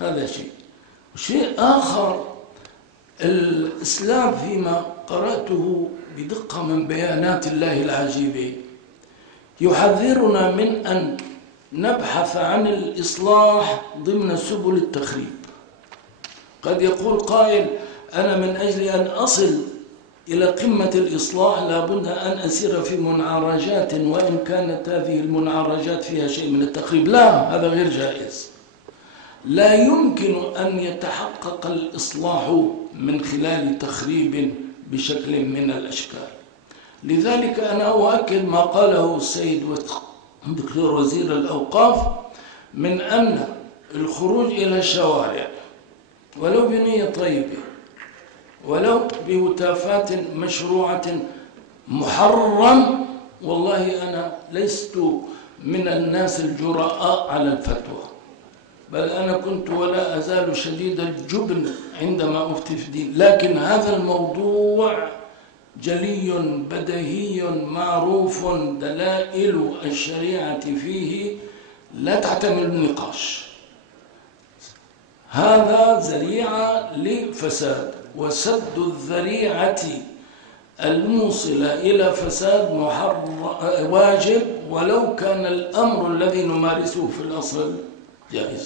هذا شيء. شيء آخر، الإسلام فيما قرأته بدقة من بيانات الله العجيبة يحذرنا من أن نبحث عن الإصلاح ضمن سبل التخريب. قد يقول قائل: أنا من أجل أن أصل إلى قمة الإصلاح لابد أن أسير في منعرجات، وإن كانت هذه المنعرجات فيها شيء من التخريب. لا، هذا غير جائز. لا يمكن أن يتحقق الإصلاح من خلال تخريب بشكل من الأشكال. لذلك أنا أؤكد ما قاله السيد الدكتور وزير الأوقاف من أن الخروج إلى الشوارع ولو بنية طيبة، ولو بهتافات مشروعة محرم، والله أنا لست من الناس الجراء على الفتوى، بل أنا كنت ولا أزال شديد الجبن عندما أفتي في دين. لكن هذا الموضوع جلي بديهي معروف، دلائل الشريعة فيه لا تعتمد النقاش. هذا ذريعة لفساد، وسد الذريعة الموصلة إلى فساد واجب، ولو كان الأمر الذي نمارسه في الأصل جائز.